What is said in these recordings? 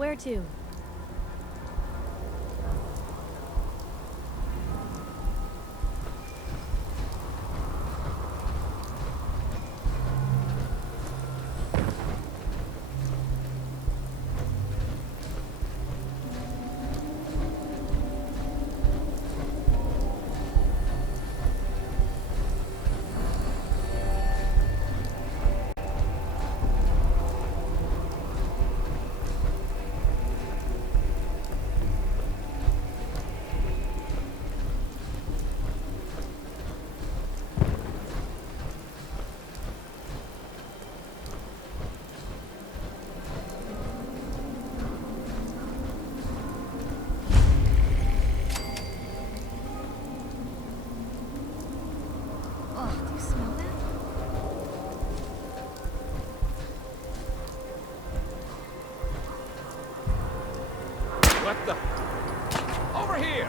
Where to? Oh, do you smell that? What the? Over here!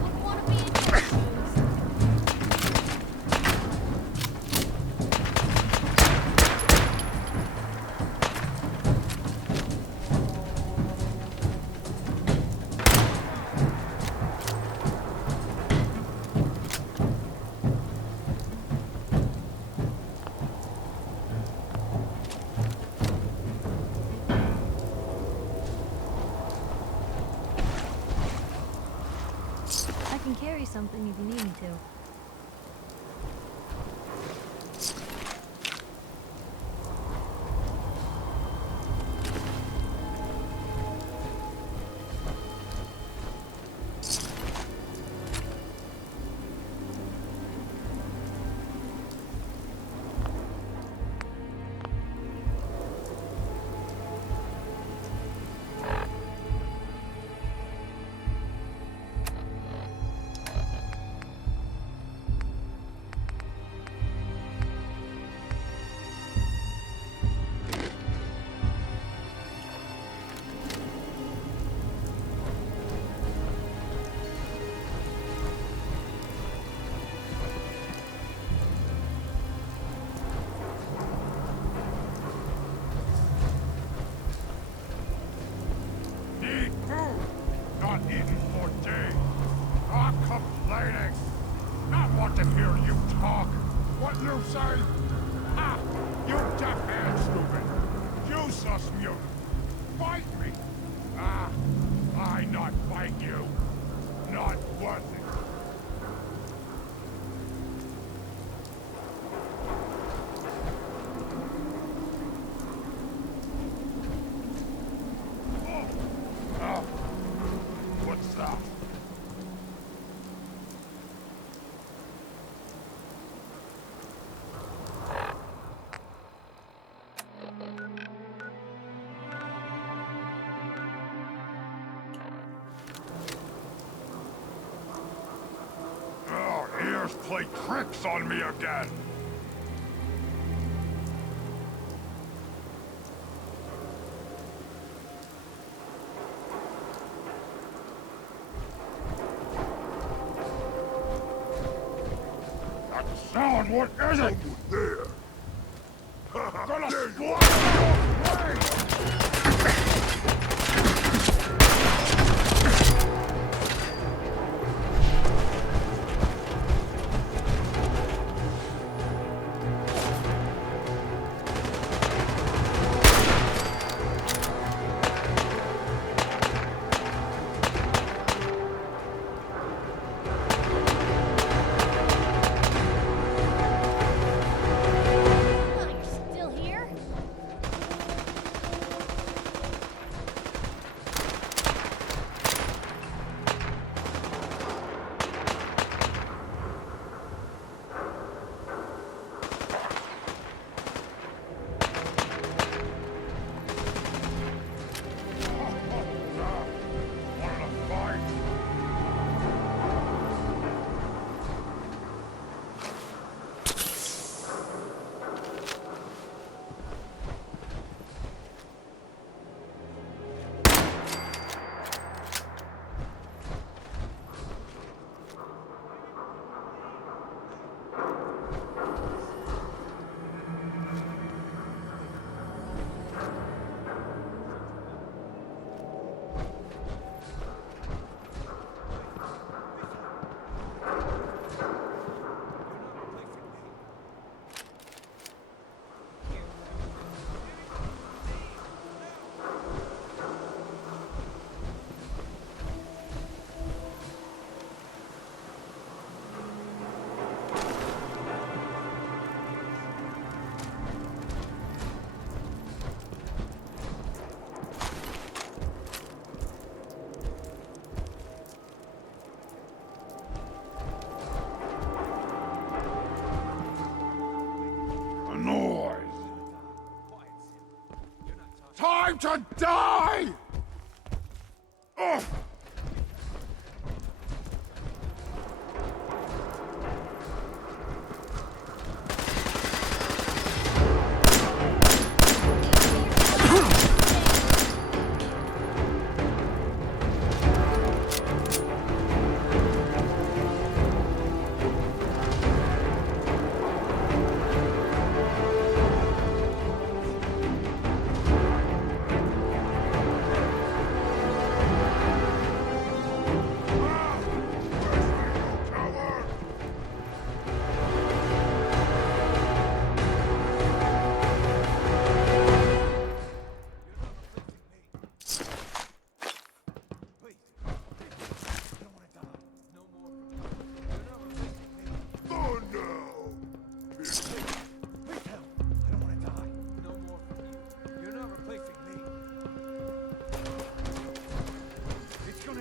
Wouldn't want to be in your shoes. I can carry something if you need me to. Need food, not eaten for days. Not complaining. Not want to hear you talk. What you say? Ah, you deaf-hand stupid. Useless mutant. Fight me. Ah, I not fight you. Not worth it. Oh, what's that? Oh, ears play tricks on me again. That sound, what is it? There. Gonna splash your brain! time to die! Ugh.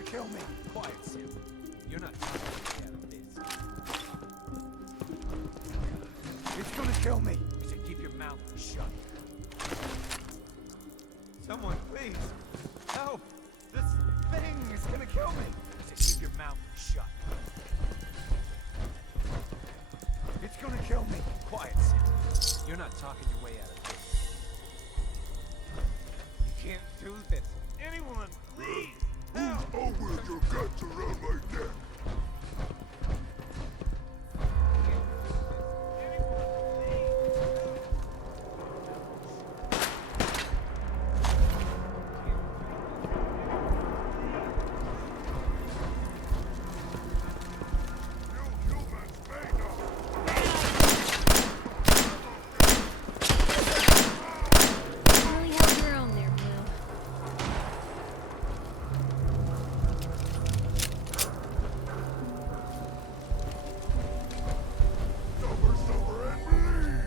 Kill me. Quiet, Sim. You're not talking me out of this. It's gonna kill me. I said keep your mouth shut. Someone, please. Help! This thing is gonna kill me. I said keep your mouth shut. It's gonna kill me. Quiet, Sim. You're not talking your way out of this. You can't do this. Anyone, please. Oh, with your guts around my neck! Really held your own there, Blue. Summer, and bleed!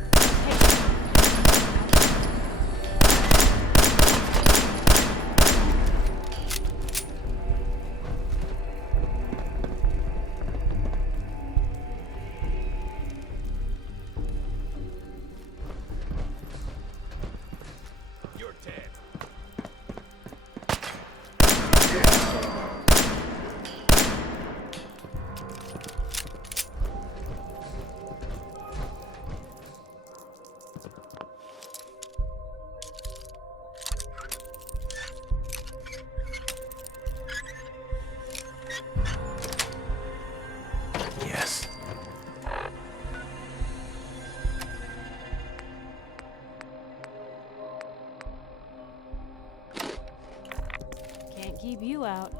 You're dead. Yes. Can't keep you out.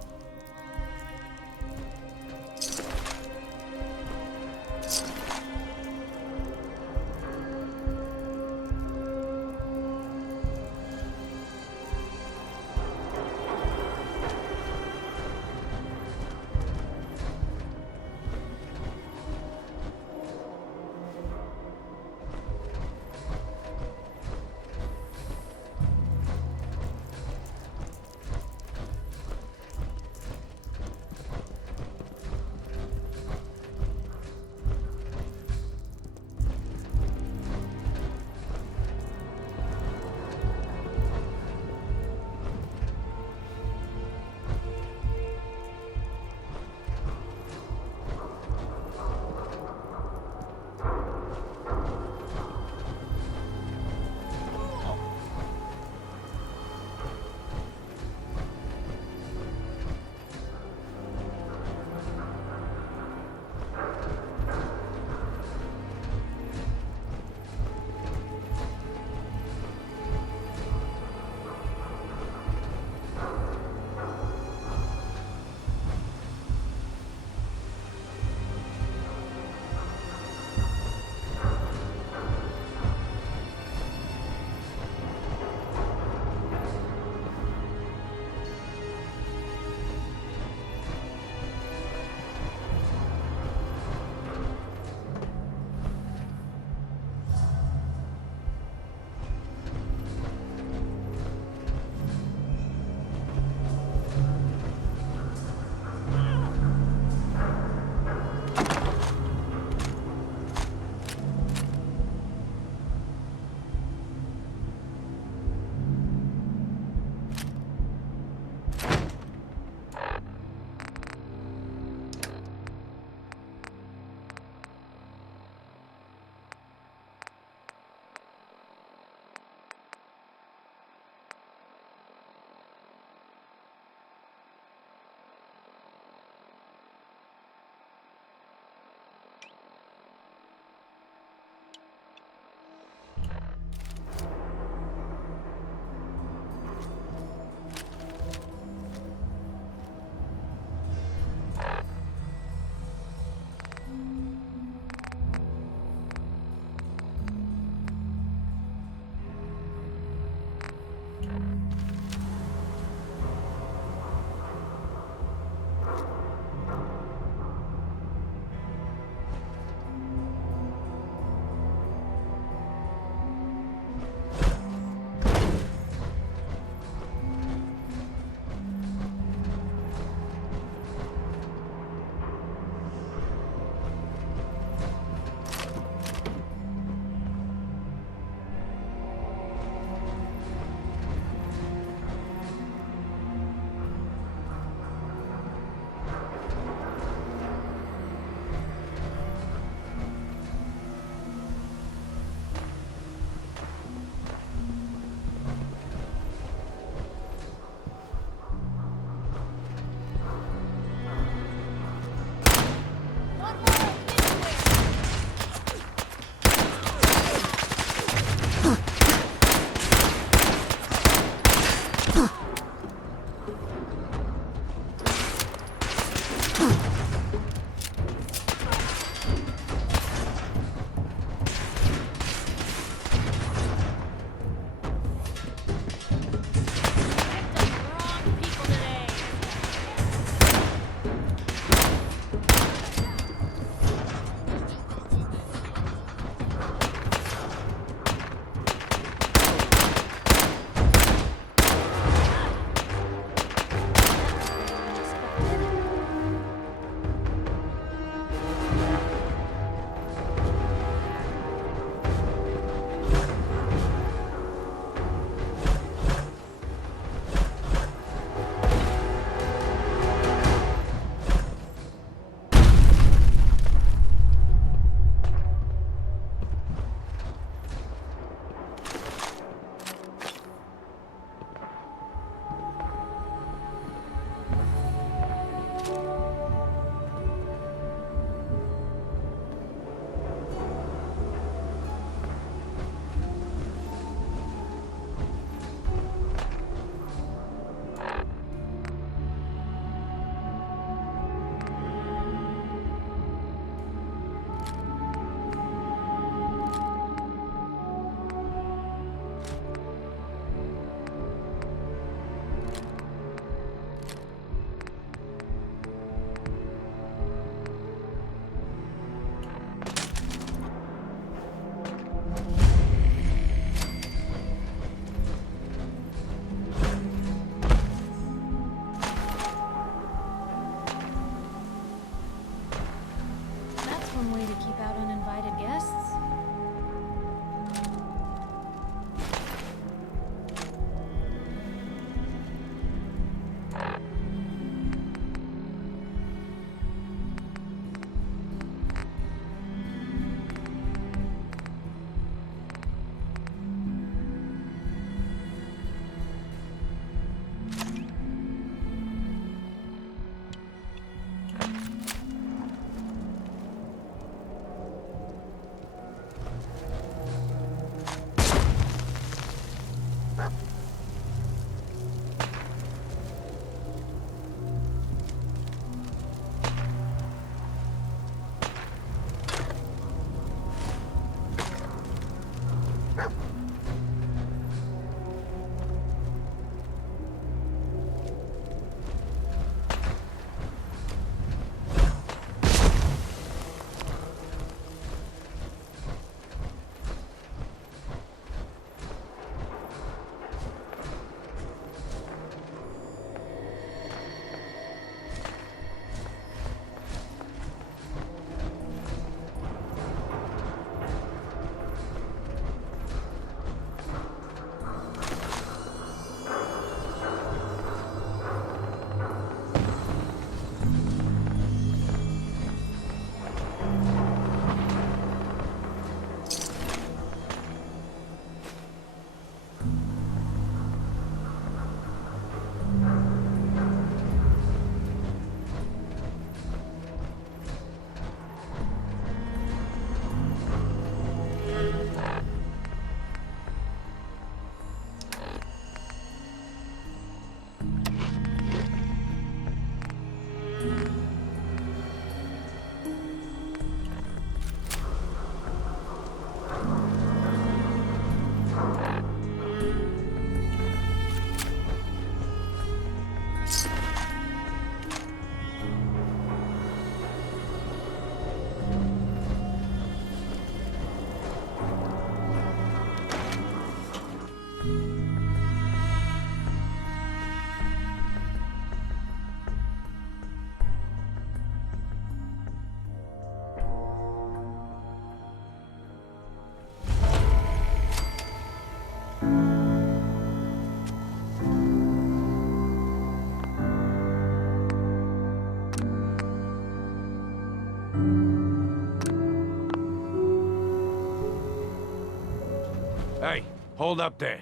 Hey, hold up there.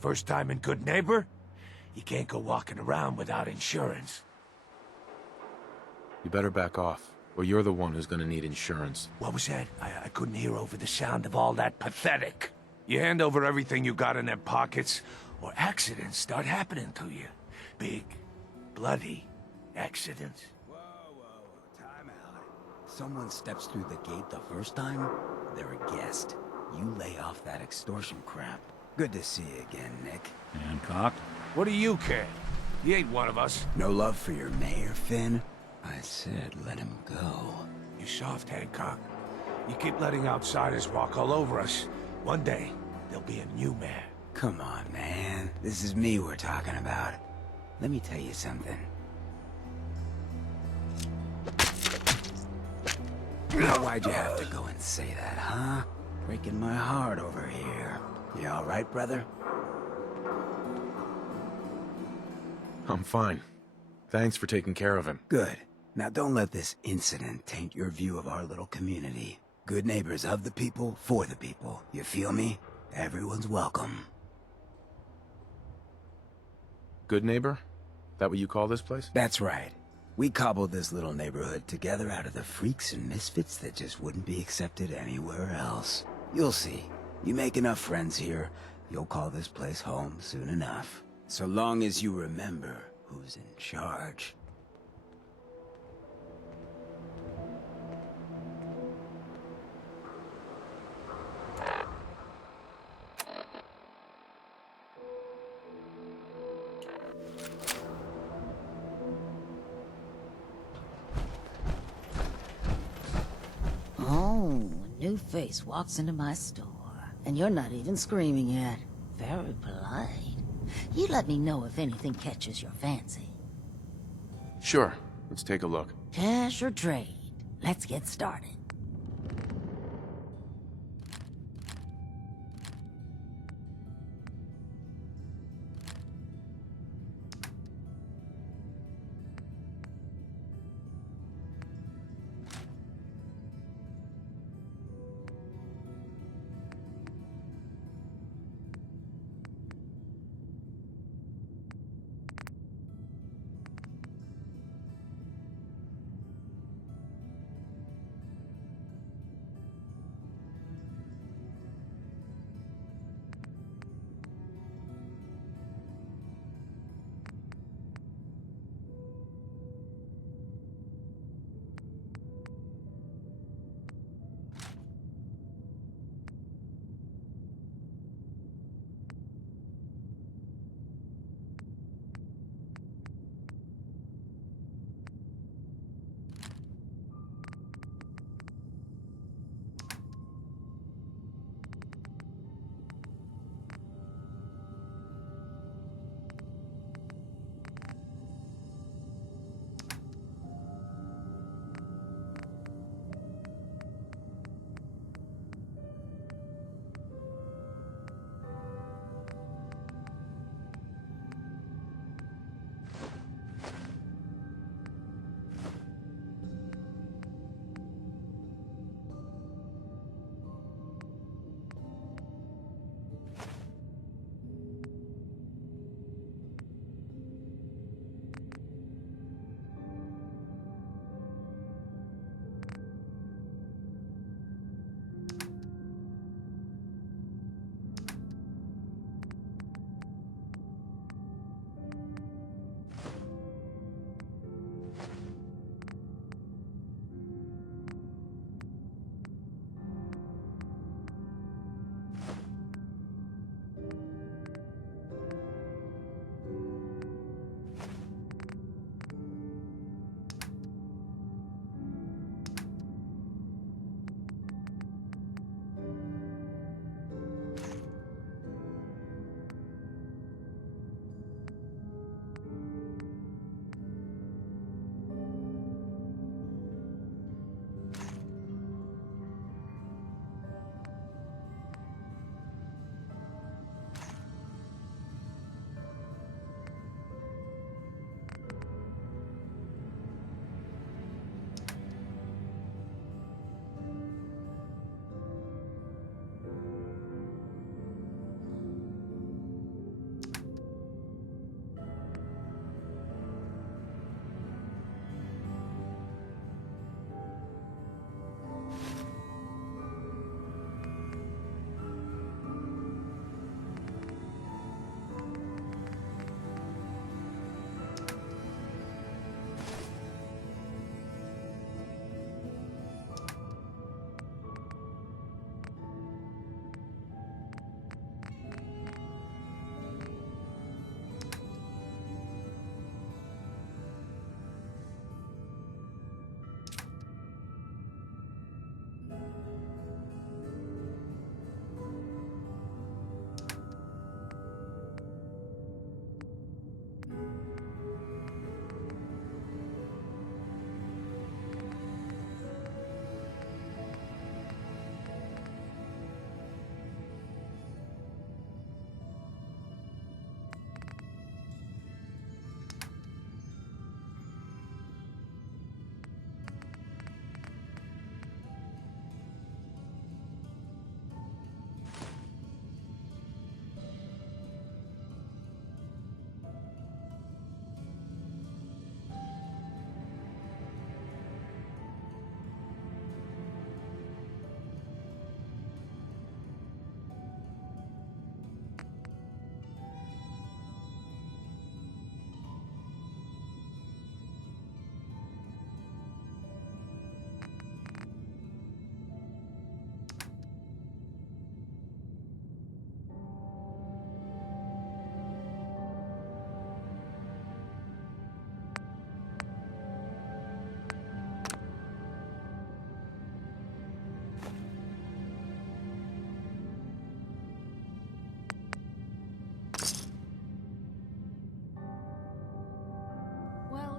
First time in Good Neighbor? You can't go walking around without insurance. You better back off, or you're the one who's gonna need insurance. What was that? I couldn't hear over the sound of all that pathetic. You hand over everything you got in them pockets, or accidents start happening to you. Big, bloody accidents. Time out. Someone steps through the gate the first time, they're a guest. You lay off that extortion crap. Good to see you again, Nick. Hancock? What do you care? He ain't one of us. No love for your mayor, Finn? I said let him go. You soft, Hancock. You keep letting outsiders walk all over us. One day, there'll be a new mayor. Come on, man. This is me we're talking about. Let me tell you something. Now, why'd you have to go and say that, huh? Breaking my heart over here. You all right, brother? I'm fine. Thanks for taking care of him. Good. Now don't let this incident taint your view of our little community. Good neighbors of the people, for the people. You feel me? Everyone's welcome. Good neighbor? That what you call this place? That's right. We cobbled this little neighborhood together out of the freaks and misfits that just wouldn't be accepted anywhere else. You'll see. You make enough friends here, you'll call this place home soon enough. So long as you remember who's in charge. Oh, a new face walks into my store. And you're not even screaming yet. Very polite. You let me know if anything catches your fancy. Sure. Let's take a look. Cash or trade? Let's get started.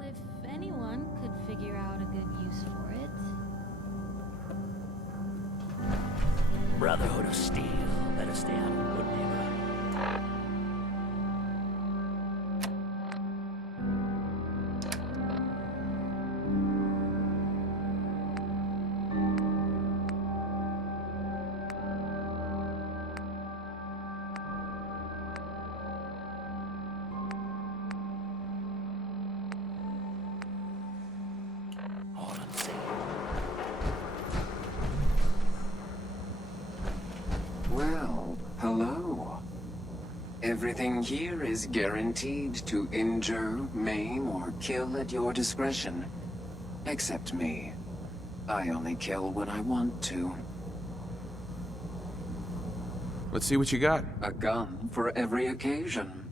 if anyone could figure out a good use for it. Brotherhood of Steel. Better stay out of good neighborhood. All I'm saying. Well, hello. Everything here is guaranteed to injure, maim, or kill at your discretion. Except me. I only kill when I want to. Let's see what you got. A gun for every occasion.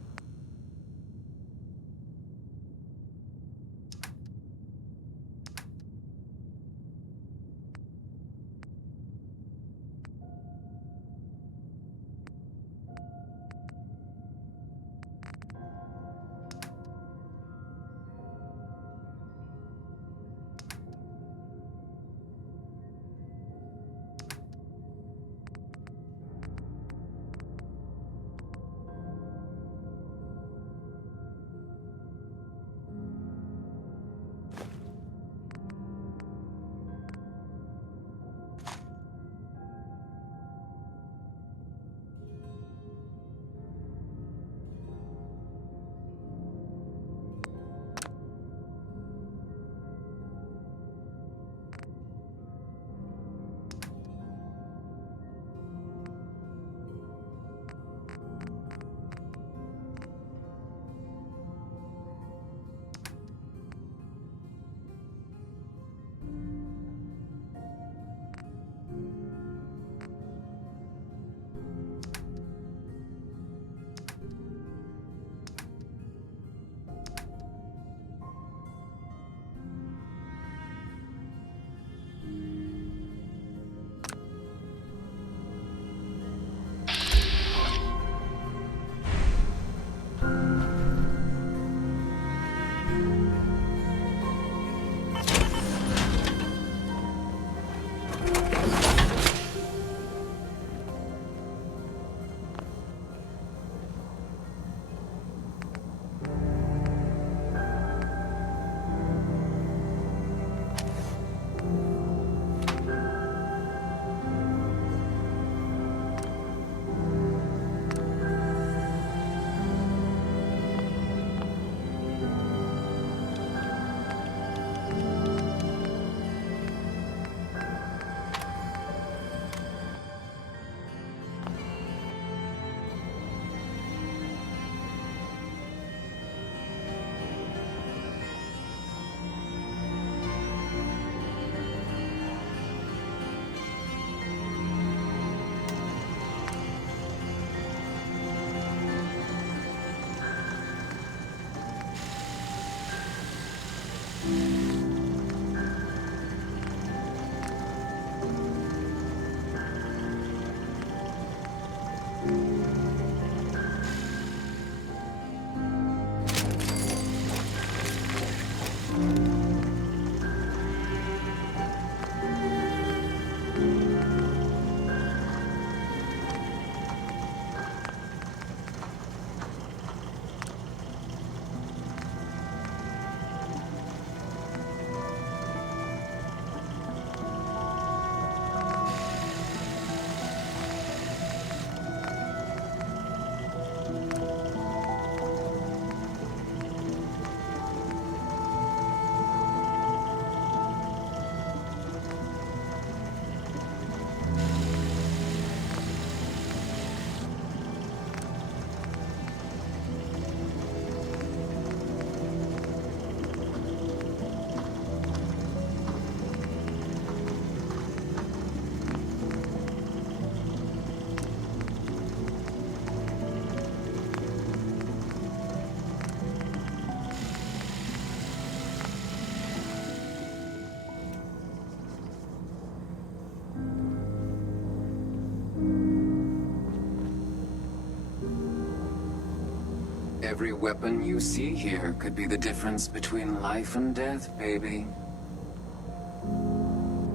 Every weapon you see here could be the difference between life and death, baby.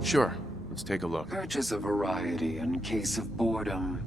Sure. Let's take a look. Purchase a variety in case of boredom.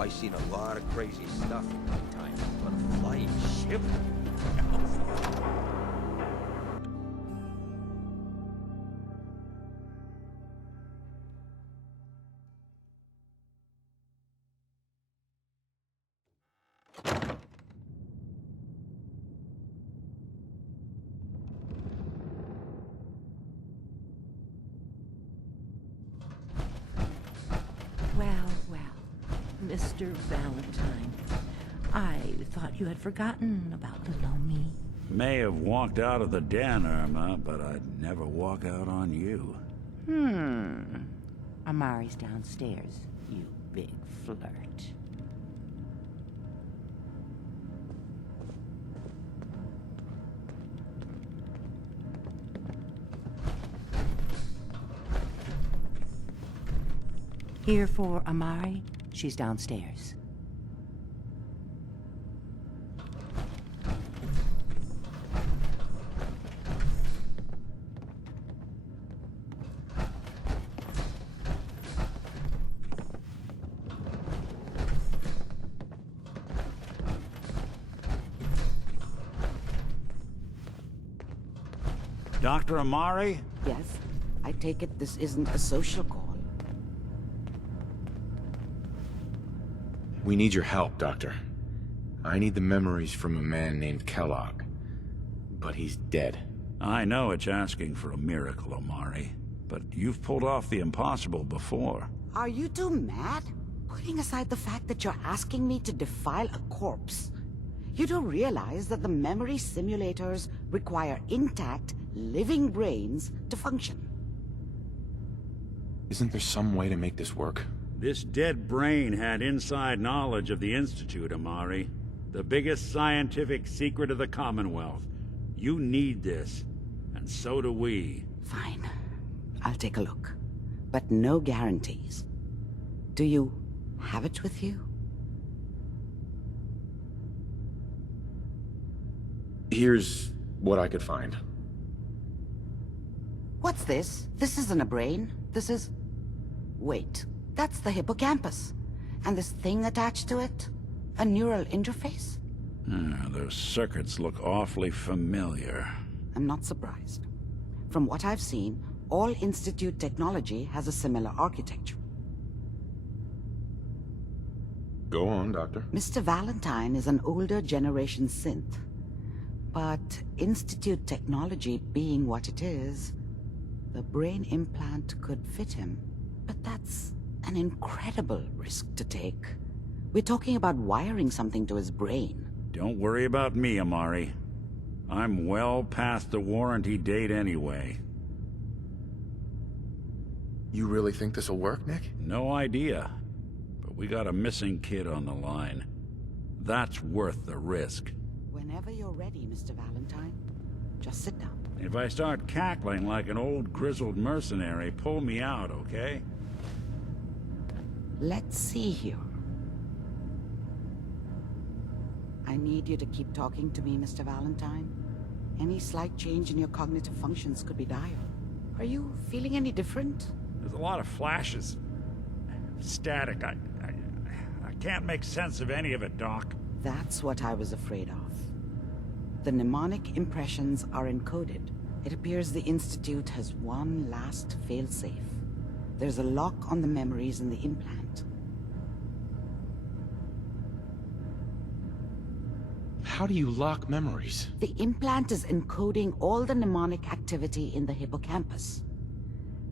I've seen a lot of crazy stuff in my time, but a flying ship? Mr. Valentine, I thought you had forgotten about little me. May have walked out of the den, Irma, but I'd never walk out on you. Amari's downstairs, you big flirt. Here for Amari? She's downstairs. Dr. Amari? Yes? I take it this isn't a social call. We need your help, Doctor. I need the memories from a man named Kellogg. But he's dead. I know it's asking for a miracle, Amari. But you've pulled off the impossible before. Are you two mad? Putting aside the fact that you're asking me to defile a corpse, you don't realize that the memory simulators require intact, living brains to function. Isn't there some way to make this work? This dead brain had inside knowledge of the Institute, Amari. The biggest scientific secret of the Commonwealth. You need this, and so do we. Fine. I'll take a look. But no guarantees. Do you have it with you? Here's what I could find. What's this? This isn't a brain. This is... Wait. That's the hippocampus. And this thing attached to it? A neural interface? Those circuits look awfully familiar. I'm not surprised. From what I've seen, all Institute technology has a similar architecture. Go on, Doctor. Mr. Valentine is an older generation synth. But Institute technology being what it is, the brain implant could fit him. But that's an incredible risk to take. We're talking about wiring something to his brain. Don't worry about me, Amari. I'm well past the warranty date anyway. You really think this'll work, Nick? No idea. But we got a missing kid on the line. That's worth the risk. Whenever you're ready, Mr. Valentine, just sit down. If I start cackling like an old grizzled mercenary, pull me out, okay? Let's see here. I need you to keep talking to me, Mr. Valentine. Any slight change in your cognitive functions could be dire. Are you feeling any different? There's a lot of flashes. Static. I can't make sense of any of it, Doc. That's what I was afraid of. The mnemonic impressions are encoded. It appears the Institute has one last failsafe. There's a lock on the memories in the implant. How do you lock memories? The implant is encoding all the mnemonic activity in the hippocampus.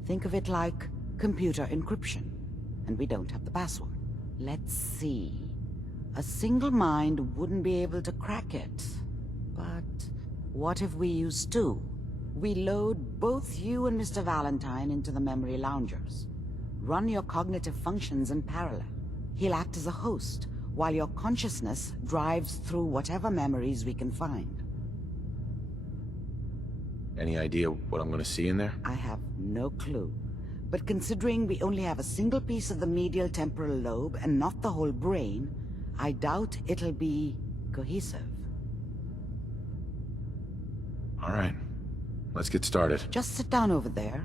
Think of it like computer encryption, and we don't have the password. Let's see. A single mind wouldn't be able to crack it. But what if we use two? We load both you and Mr. Valentine into the memory loungers. Run your cognitive functions in parallel. He'll act as a host, while your consciousness drives through whatever memories we can find. Any idea what I'm gonna see in there? I have no clue. But considering we only have a single piece of the medial temporal lobe and not the whole brain, I doubt it'll be cohesive. All right, let's get started. Just sit down over there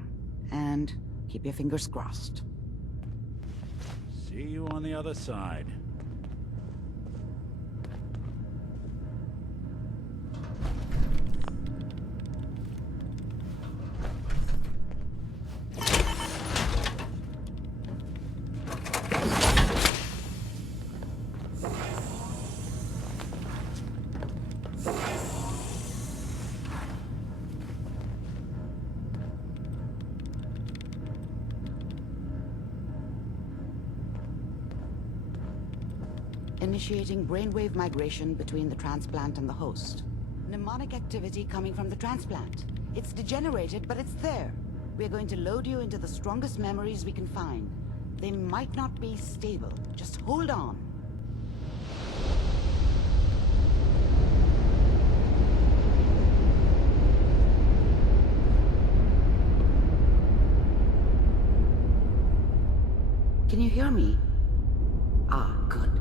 and keep your fingers crossed. See you on the other side. Initiating brainwave migration between the transplant and the host. Mnemonic activity coming from the transplant. It's degenerated, but it's there. We're going to load you into the strongest memories we can find. They might not be stable. Just hold on. Can you hear me? Ah, good.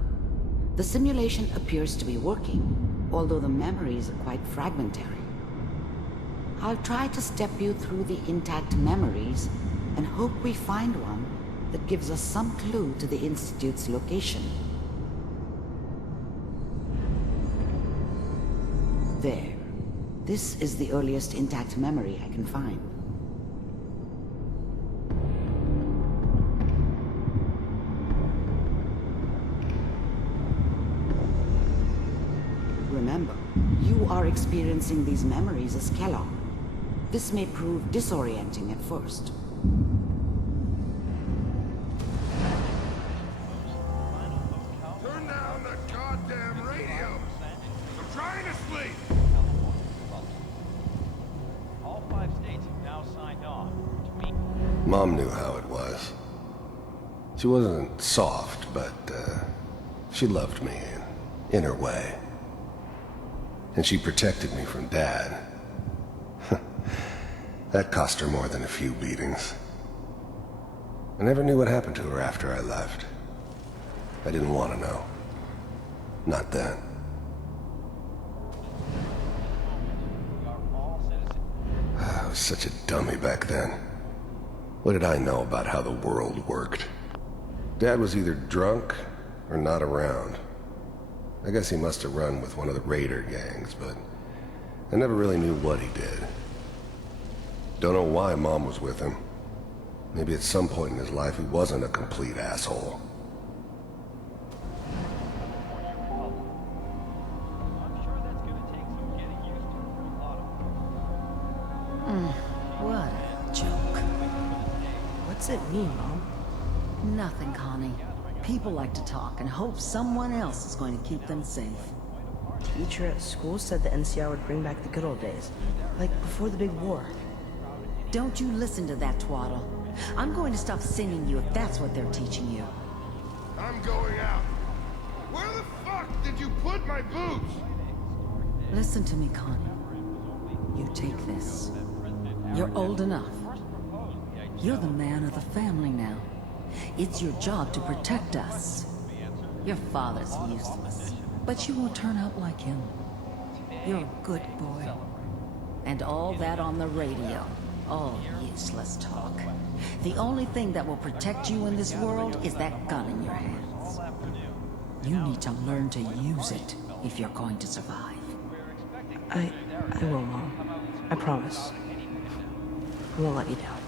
The simulation appears to be working, although the memories are quite fragmentary. I'll try to step you through the intact memories and hope we find one that gives us some clue to the Institute's location. There. This is the earliest intact memory I can find. Remember, you are experiencing these memories as Kellogg. This may prove disorienting at first. Turn down the goddamn radio! I'm trying to sleep! All 5 states have now signed on to meet. Mom knew how it was. She wasn't soft, but she loved me in her way. And she protected me from Dad. That cost her more than a few beatings. I never knew what happened to her after I left. I didn't want to know. Not then. I was such a dummy back then. What did I know about how the world worked? Dad was either drunk or not around. I guess he must have run with one of the raider gangs, but I never really knew what he did. Don't know why Mom was with him. Maybe at some point in his life he wasn't a complete asshole. What a joke. What's it mean, Mom? Nothing, Connie. People like to talk and hope someone else is going to keep them safe. Teacher at school said the NCR would bring back the good old days. Like before the big war. Don't you listen to that twaddle. I'm going to stop singing you if that's what they're teaching you. I'm going out. Where the fuck did you put my boots? Listen to me, Connie. You take this. You're old enough. You're the man of the family now. It's your job to protect us. Your father's useless, but you won't turn out like him. You're a good boy. And all that on the radio. All useless talk. The only thing that will protect you in this world is that gun in your hands. You need to learn to use it if you're going to survive. I will, Mom. I promise. I won't let you down.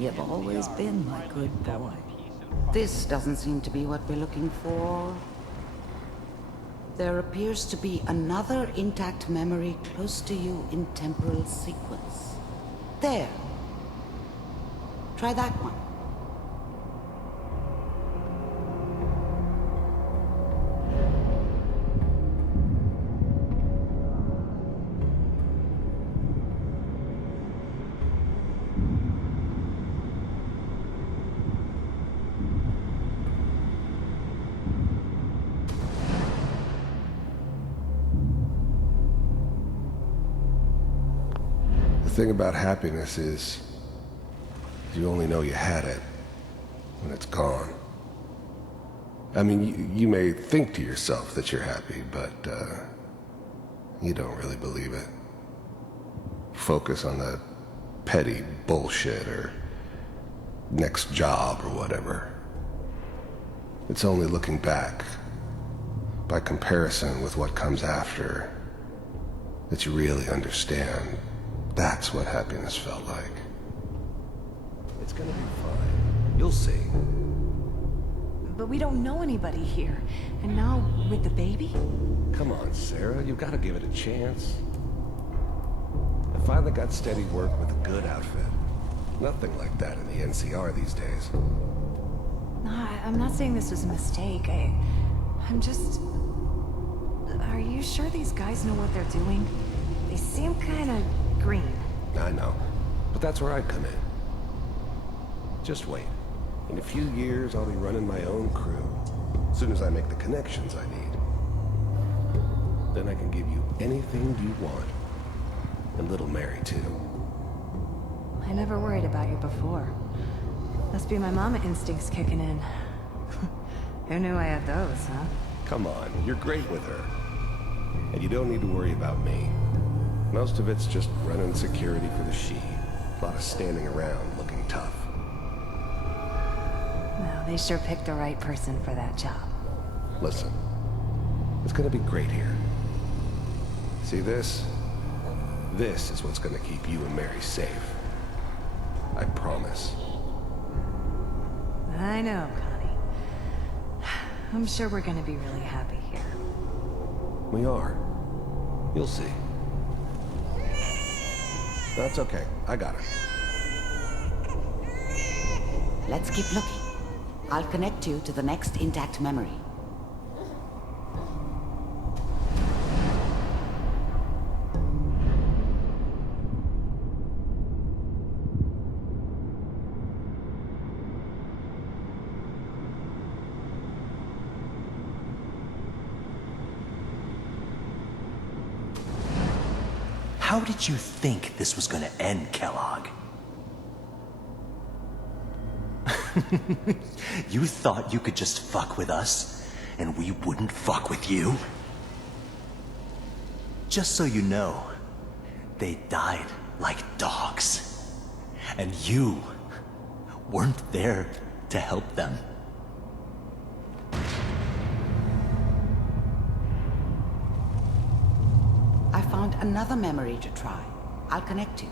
You've always been my good boy. This doesn't seem to be what we're looking for. There appears to be another intact memory close to you in temporal sequence. There. Try that one. The thing about happiness is, you only know you had it when it's gone. I mean, you may think to yourself that you're happy, but you don't really believe it. Focus on the petty bullshit or next job or whatever. It's only looking back, by comparison with what comes after, that you really understand. That's what happiness felt like. It's gonna be fine. You'll see. But we don't know anybody here. And now, with the baby? Come on, Sarah. You've got to give it a chance. I finally got steady work with a good outfit. Nothing like that in the NCR these days. No, I'm not saying this was a mistake. I'm just... Are you sure these guys know what they're doing? They seem kinda green. I know. But that's where I'd come in. Just wait. In a few years, I'll be running my own crew. As soon as I make the connections I need. Then I can give you anything you want. And little Mary, too. I never worried about you before. Must be my mama instincts kicking in. Who knew I had those, huh? Come on, you're great with her. And you don't need to worry about me. Most of it's just running security for the she. A lot of standing around looking tough. No, they sure picked the right person for that job. Listen, it's gonna be great here. See this? This is what's gonna keep you and Mary safe. I promise. I know, Connie. I'm sure we're gonna be really happy here. We are. You'll see. That's okay. I got it. Let's keep looking. I'll connect you to the next intact memory. How did you think this was gonna end, Kellogg? You thought you could just fuck with us, and we wouldn't fuck with you? Just so you know, they died like dogs. And you weren't there to help them. I found another memory to try. I'll connect you.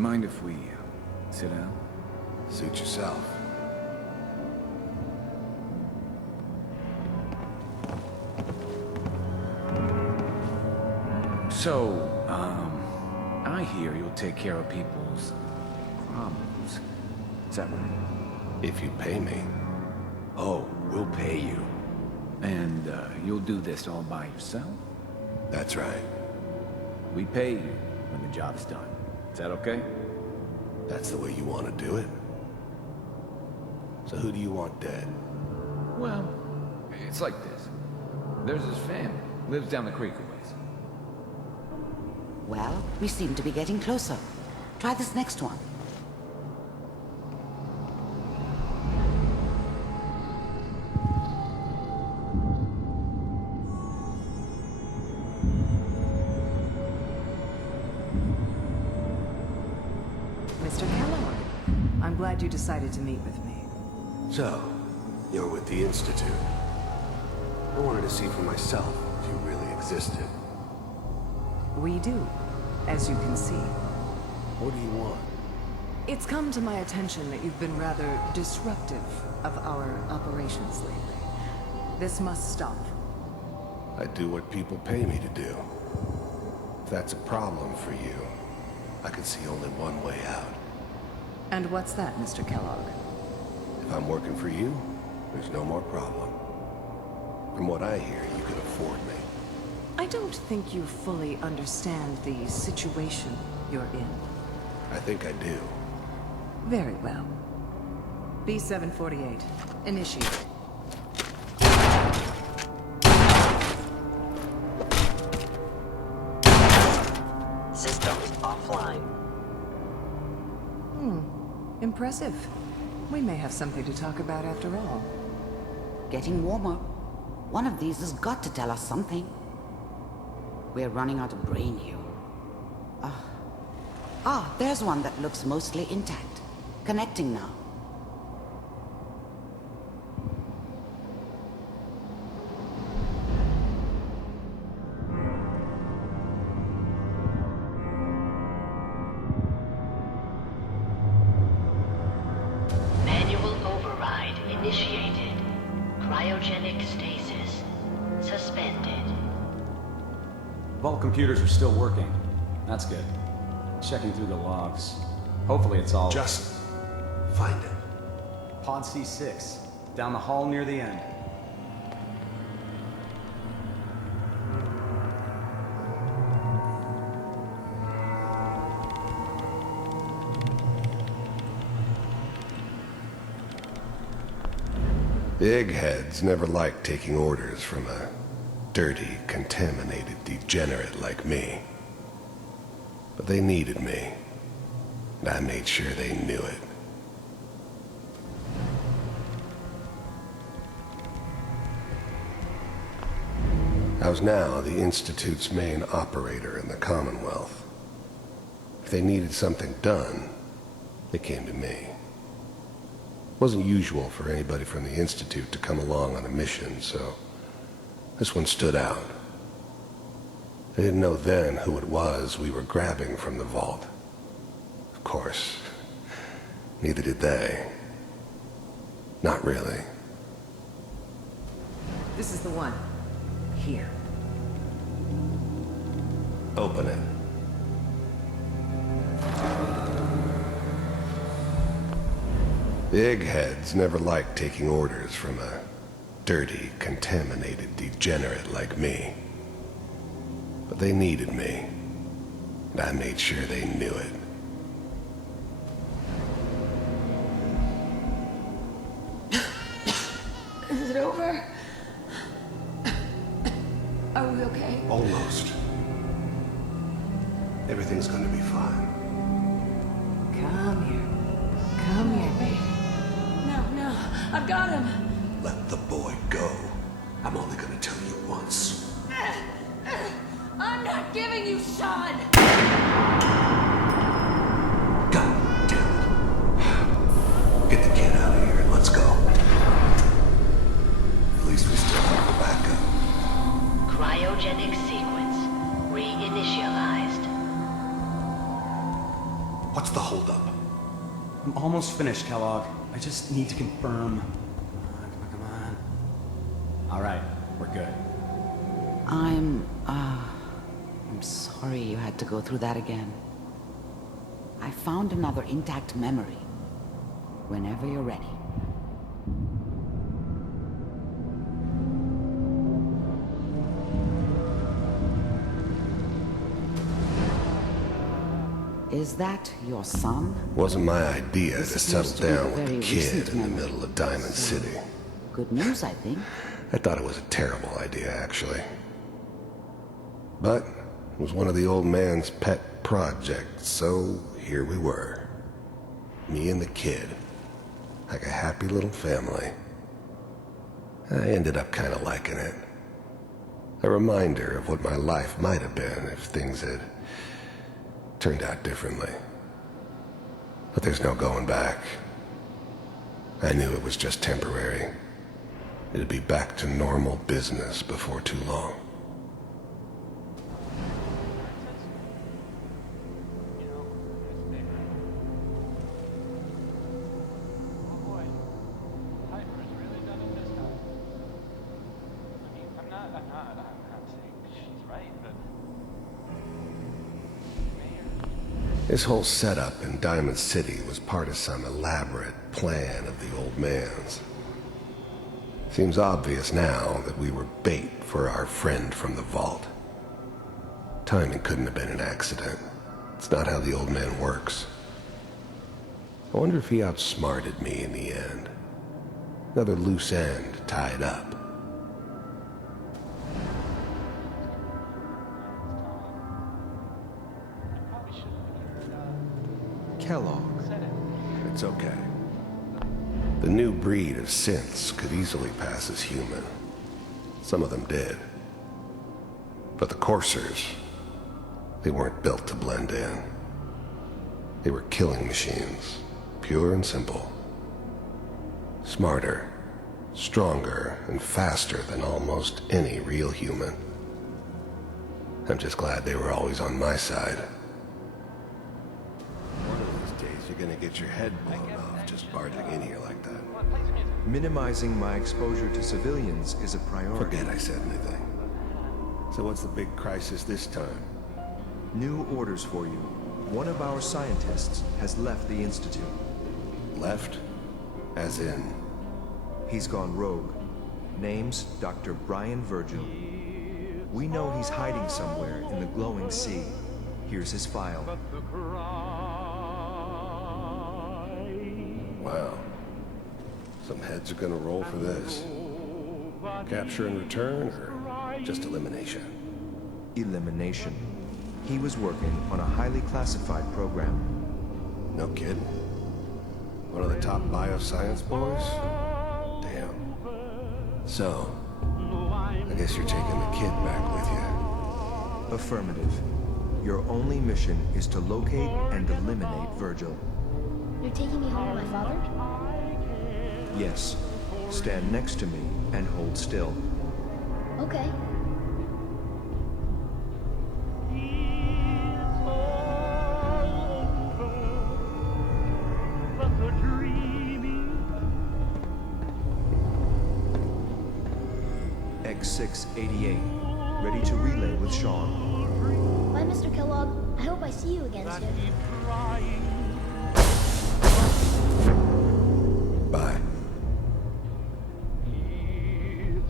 Mind if we sit down? Suit yourself. So, I hear you'll take care of people's problems. Is that right? If you pay me. Oh, we'll pay you. And, you'll do this all by yourself? That's right. We pay you when the job's done. Is that okay? That's the way you want to do it? So who do you want dead? Well, it's like this. There's this family. Lives down the creek a ways. Well, we seem to be getting closer. Try this next one. Mr. Kellogg, I'm glad you decided to meet with me. So, you're with the Institute. I wanted to see for myself if you really existed. We do, as you can see. What do you want? It's come to my attention that you've been rather disruptive of our operations lately. This must stop. I do what people pay me to do. If that's a problem for you, I can see only one way out. And what's that, Mr. Kellogg? If I'm working for you, there's no more problem. From what I hear, you can afford me. I don't think you fully understand the situation you're in. I think I do. Very well. B-748, initiate. Systems offline. Impressive. We may have something to talk about after all. Getting warmer. One of these has got to tell us something. We're running out of brain here. There's one that looks mostly intact. Connecting now. Manual override initiated. Cryogenic stasis suspended. Vault computers are still working. That's good. Checking through the logs. Hopefully it's all... Just find it. Pod C6. Down the hall near the end. Big heads never liked taking orders from a dirty, contaminated degenerate like me. But they needed me, and I made sure they knew it. I was now the Institute's main operator in the Commonwealth. If they needed something done, they came to me. It wasn't usual for anybody from the Institute to come along on a mission, so this one stood out. I didn't know then who it was we were grabbing from the vault. Of course, neither did they. Not really. This is the one. Here. Open it. Big heads never liked taking orders from a dirty, contaminated degenerate like me. But they needed me, and I made sure they knew it. Is it over? Are we okay? Almost. Everything's gonna be fine. Come here. Come here, baby. No, I've got him. Let the boy go. I'm only gonna tell you once. I'm not giving you Sean! God damn it. Get the kid out of here and let's go. At least we still have a backup. Cryogenic sequence reinitialized. What's the holdup? I'm almost finished, Kellogg. I just need to confirm. Come on. All right, we're good. I'm sorry you had to go through that again. I found another intact memory. Whenever you're ready. Is that your son? Wasn't my idea to This settle appears to be a down with very a kid recent in the memory. middle of Diamond City. Good news, I think. I thought it was a terrible idea, actually. But it was one of the old man's pet projects, so here we were. Me and the kid. Like a happy little family. I ended up kind of liking it. A reminder of what my life might have been if things had turned out differently. But there's no going back. I knew it was just temporary. It'd be back to normal business before too long. This whole setup in Diamond City was part of some elaborate plan of the old man's. Seems obvious now that we were bait for our friend from the vault. Timing couldn't have been an accident. It's not how the old man works. I wonder if he outsmarted me in the end. Another loose end tied up. Kellogg. It's okay. The new breed of synths could easily pass as human. Some of them did. But the coursers, they weren't built to blend in. They were killing machines, pure and simple. Smarter, stronger, and faster than almost any real human. I'm just glad they were always on my side. One of these days, you're gonna get your head blown off just barging in here like that. Minimizing my exposure to civilians is a priority. Forget I said anything. So what's the big crisis this time? New orders for you. One of our scientists has left the Institute. Left? As in? He's gone rogue. Name's Dr. Brian Virgil. We know he's hiding somewhere in the glowing sea. Here's his file. Wow. Some heads are gonna roll for this. Capture and return, or just elimination? Elimination. He was working on a highly classified program. No kidding? One of the top bioscience boys? Damn. So, I guess you're taking the kid back with you. Affirmative. Your only mission is to locate and eliminate Virgil. You're taking me home with my father? Yes. Stand next to me and hold still. Okay. X688. Ready to relay with Sean. Bye, Mr. Kellogg. I hope I see you again soon. Bye.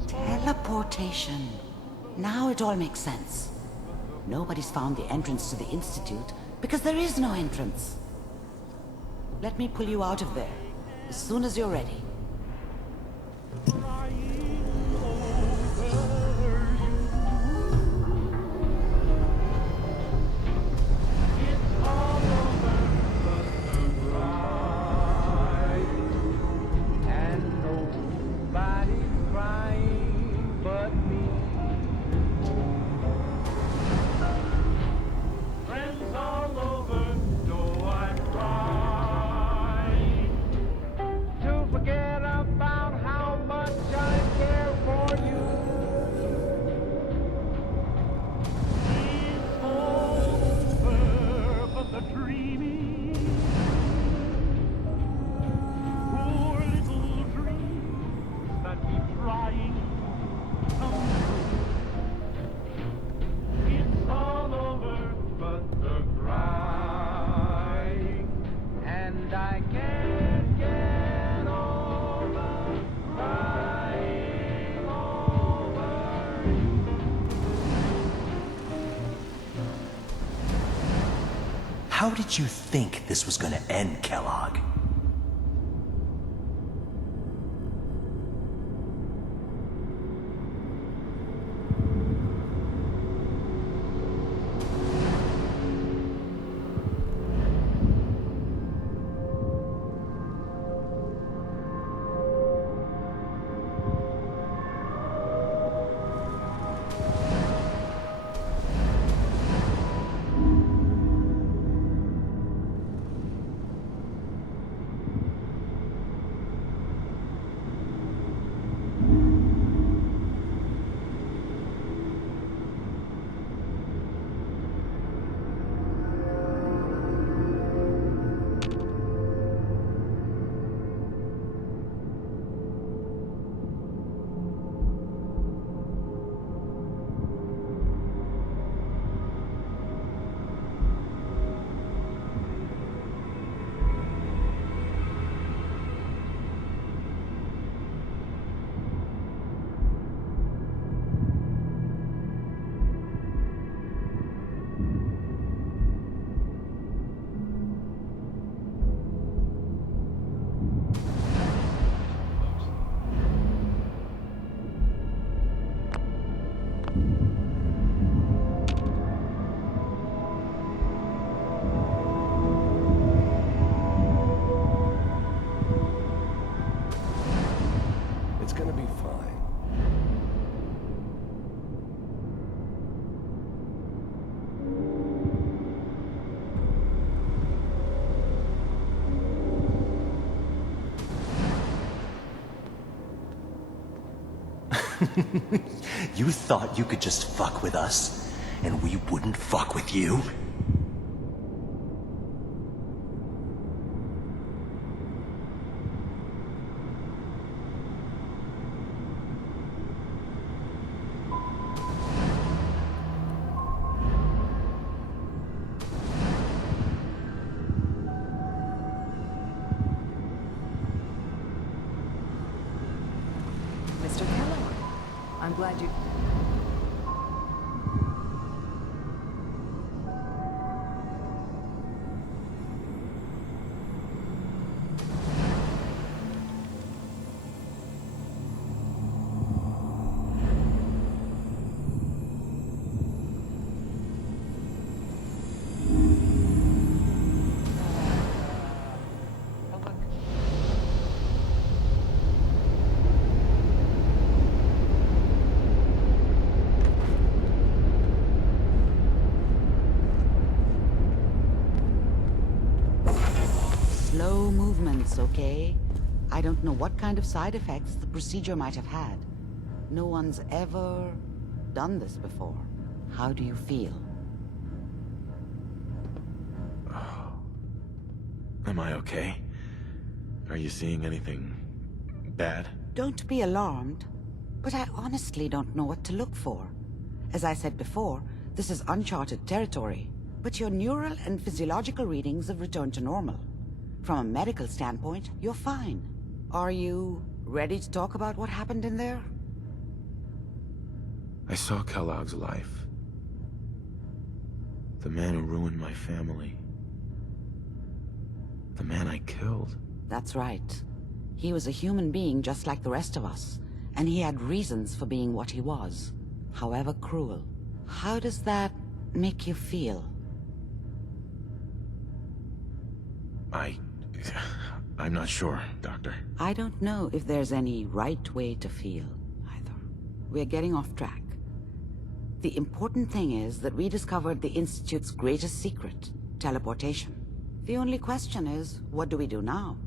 Teleportation. Now it all makes sense. Nobody's found the entrance to the Institute because there is no entrance. Let me pull you out of there as soon as you're ready. How did you think this was gonna end, Kellogg? It's gonna be fine. You thought you could just fuck with us, and we wouldn't fuck with you? Mr. Kellogg, I'm glad you... Slow movements, okay? I don't know what kind of side effects the procedure might have had. No one's ever done this before. How do you feel? Am I okay? Are you seeing anything bad? Don't be alarmed, but I honestly don't know what to look for. As I said before, this is uncharted territory, but your neural and physiological readings have returned to normal. From a medical standpoint, you're fine. Are you ready to talk about what happened in there? I saw Kellogg's life. The man who ruined my family. The man I killed. That's right. He was a human being just like the rest of us, and he had reasons for being what he was, however cruel. How does that make you feel? I'm not sure, Doctor. I don't know if there's any right way to feel, either. We're getting off track. The important thing is that we discovered the Institute's greatest secret, teleportation. The only question is, what do we do now?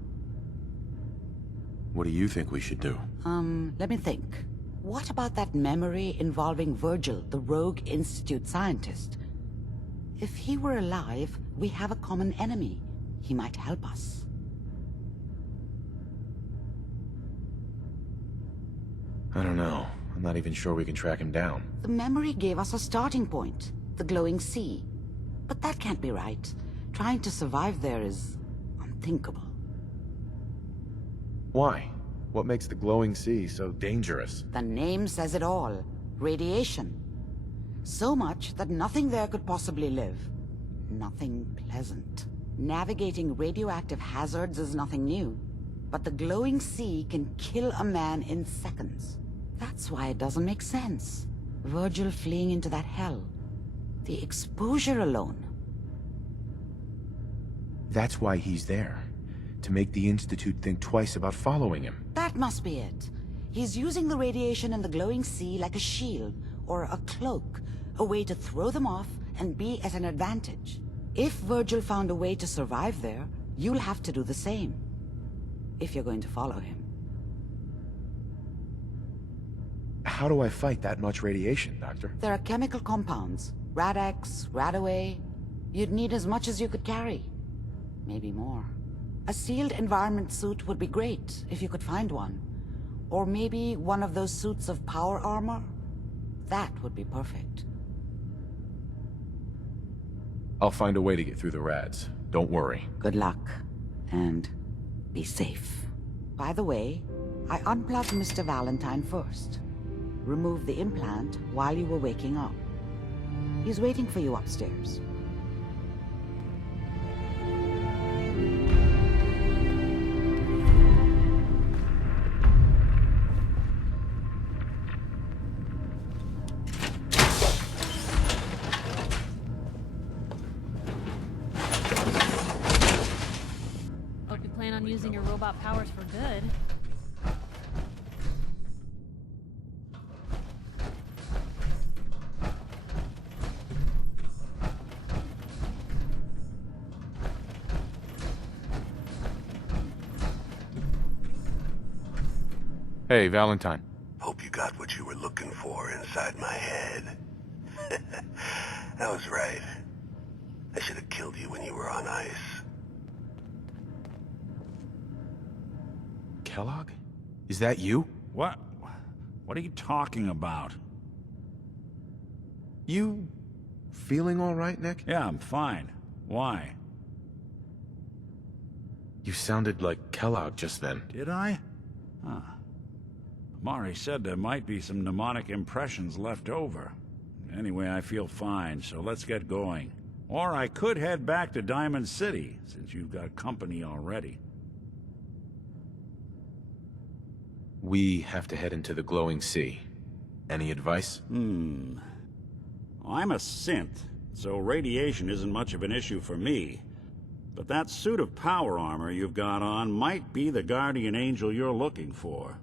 What do you think we should do? Let me think. What about that memory involving Virgil, the rogue Institute scientist? If he were alive, we have a common enemy. He might help us. I don't know. I'm not even sure we can track him down. The memory gave us a starting point, the glowing sea. But that can't be right. Trying to survive there is unthinkable. Why? What makes the glowing sea so dangerous? The name says it all. Radiation. So much that nothing there could possibly live. nothing pleasant. Navigating radioactive hazards is nothing new, but the glowing sea can kill a man in seconds. That's why it doesn't make sense. Virgil fleeing into that hell. The exposure alone. That's why he's there. To make the Institute think twice about following him. That must be it. He's using the radiation in the glowing sea like a shield or a cloak, a way to throw them off and be at an advantage. If Virgil found a way to survive there, you'll have to do the same. If you're going to follow him. How do I fight that much radiation, Doctor? There are chemical compounds. Rad-X, Radaway. You'd need as much as you could carry. Maybe more. A sealed environment suit would be great, if you could find one. Or maybe one of those suits of power armor? That would be perfect. I'll find a way to get through the rads. Don't worry. Good luck. And be safe. By the way, I unplugged Mr. Valentine first. Removed the implant while you were waking up. He's waiting for you upstairs. Hope you plan on using your robot powers for good. Hey, Valentine. Hope you got what you were looking for inside my head. I was right. I should have killed you when you were on ice. Kellogg? Is that you? What? What are you talking about? You feeling all right, Nick? Yeah, I'm fine. Why? You sounded like Kellogg just then. Did I? Huh. Mari said there might be some mnemonic impressions left over. Anyway, I feel fine, so let's get going. Or I could head back to Diamond City, since you've got company already. We have to head into the glowing sea. Any advice? I'm a synth, so radiation isn't much of an issue for me. But that suit of power armor you've got on might be the guardian angel you're looking for.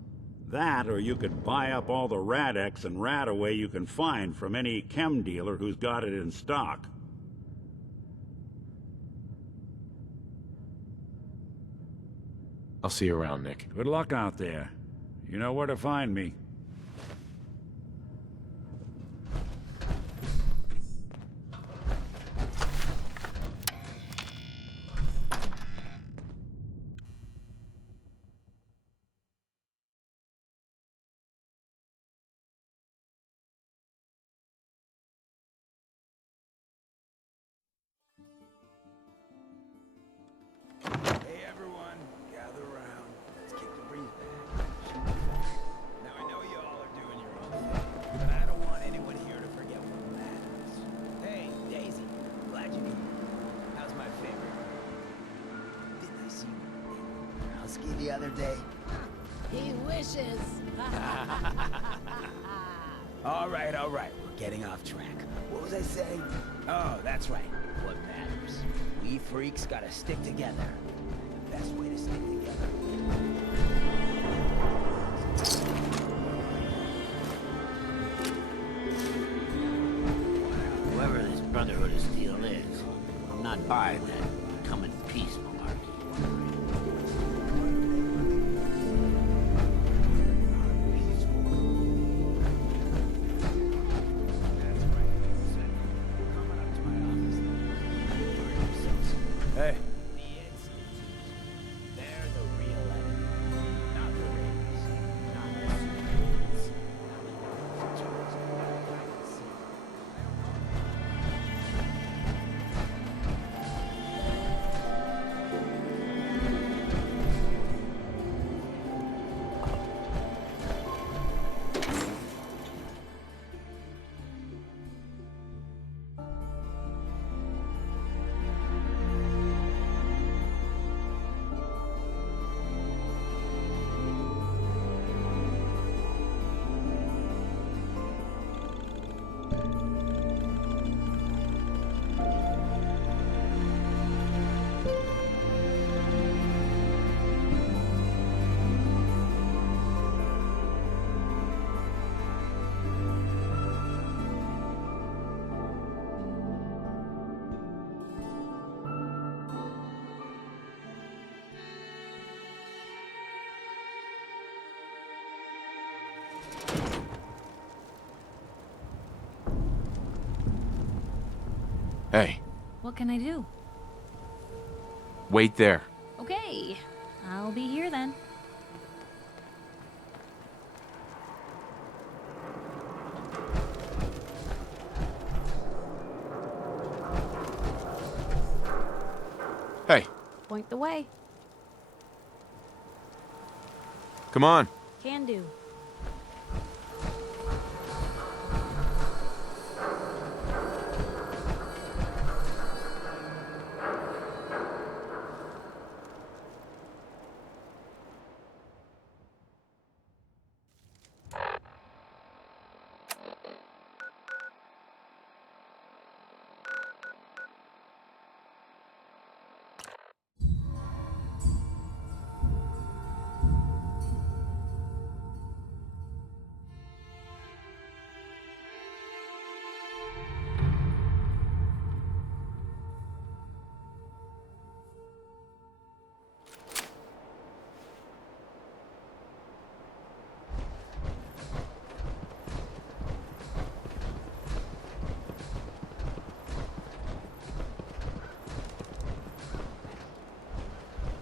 That, or you could buy up all the Rad-X and Radaway you can find from any chem dealer who's got it in stock. I'll see you around, Nick. Good luck out there. You know where to find me. Hey everyone, gather around. Let's kick the breeze back. Now I know you all are doing your own thing, but I don't want anyone here to forget what matters. Hey, Daisy, glad you came. How's my favorite? Didn't I see you Rowski the other day? He wishes. All right, we're getting off track. What was I saying? Oh, that's right. What matters? We freaks gotta stick together. The best way to stick together. Whoever this Brotherhood of Steel is, I'm not buying that come in peace malarkey. Hey. They're the real enemy. Not the Raiders. Not the Superheroes. Hey, What can I do? wait there. Okay, I'll be here then. Hey, Point the way. come on. Can do.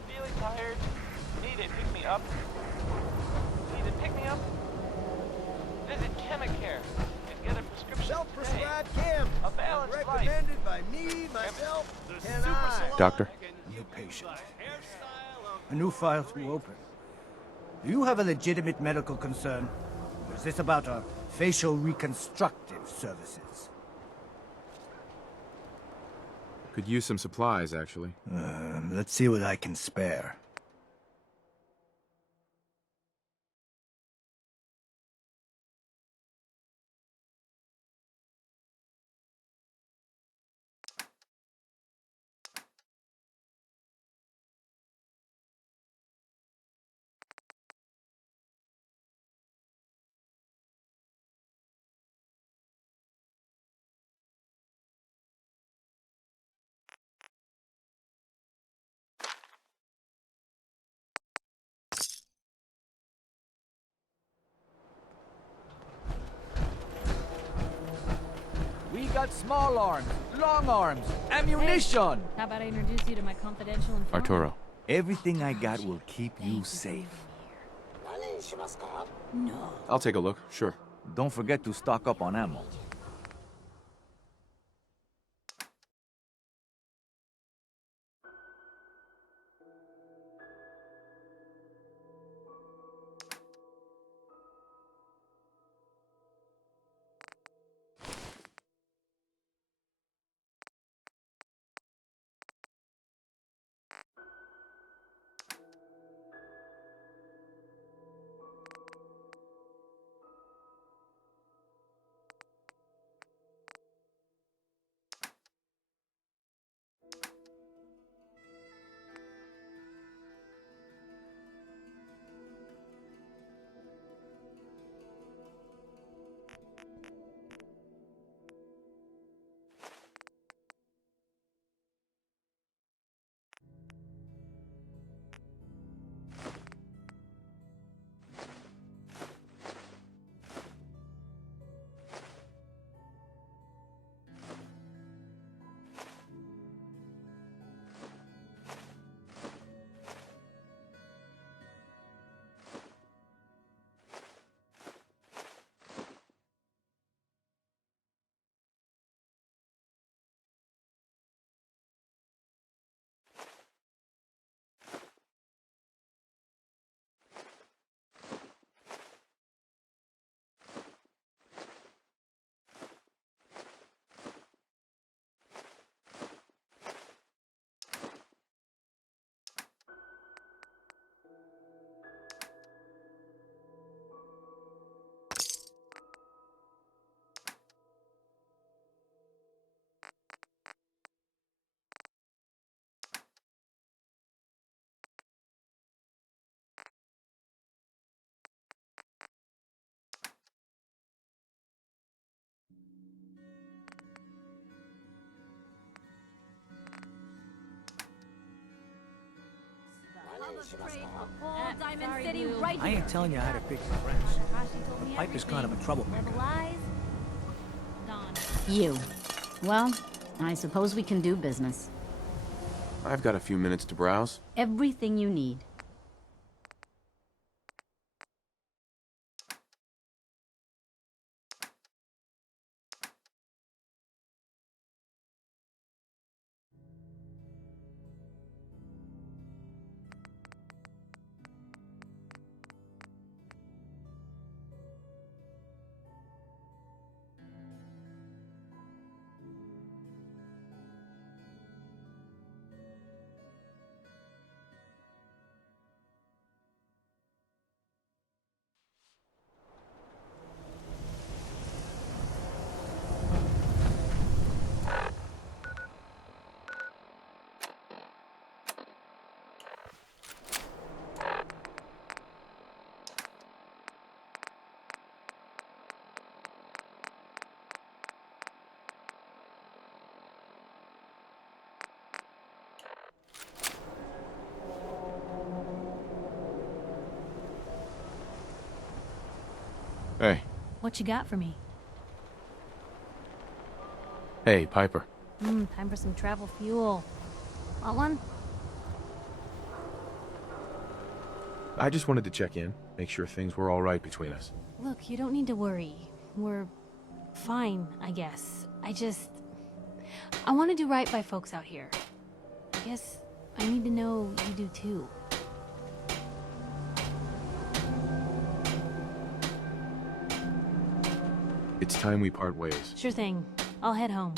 Feeling tired? Need a pick-me-up? Need a pick-me-up? Visit Chemicare and get a prescription Self-prescribed today. Chem. A balanced Recommended by me, myself, and I. Doctor? New patient. A new file to open. Do you have a legitimate medical concern? Or is this about our facial reconstructive services? Could use some supplies, actually. Let's see what I can spare. We got small arms, long arms, ammunition! How about I introduce you to my confidential informant? Arturo. Everything I got will keep you safe. No. I'll take a look, sure. Don't forget to stock up on ammo. Diamond City right I here. ain't telling you how to pick your friends. The pipe is kind of a troublemaker. Lies. Dawn. You. Well, I suppose we can do business. I've got a few minutes to browse. Everything you need. Hey. What you got for me? Hey, Piper. Time for some travel fuel. Want one? I just wanted to check in, make sure things were all right between us. Look, you don't need to worry. We're fine, I guess. I want to do right by folks out here. I guess I need to know you do too. It's time we part ways. Sure thing. I'll head home.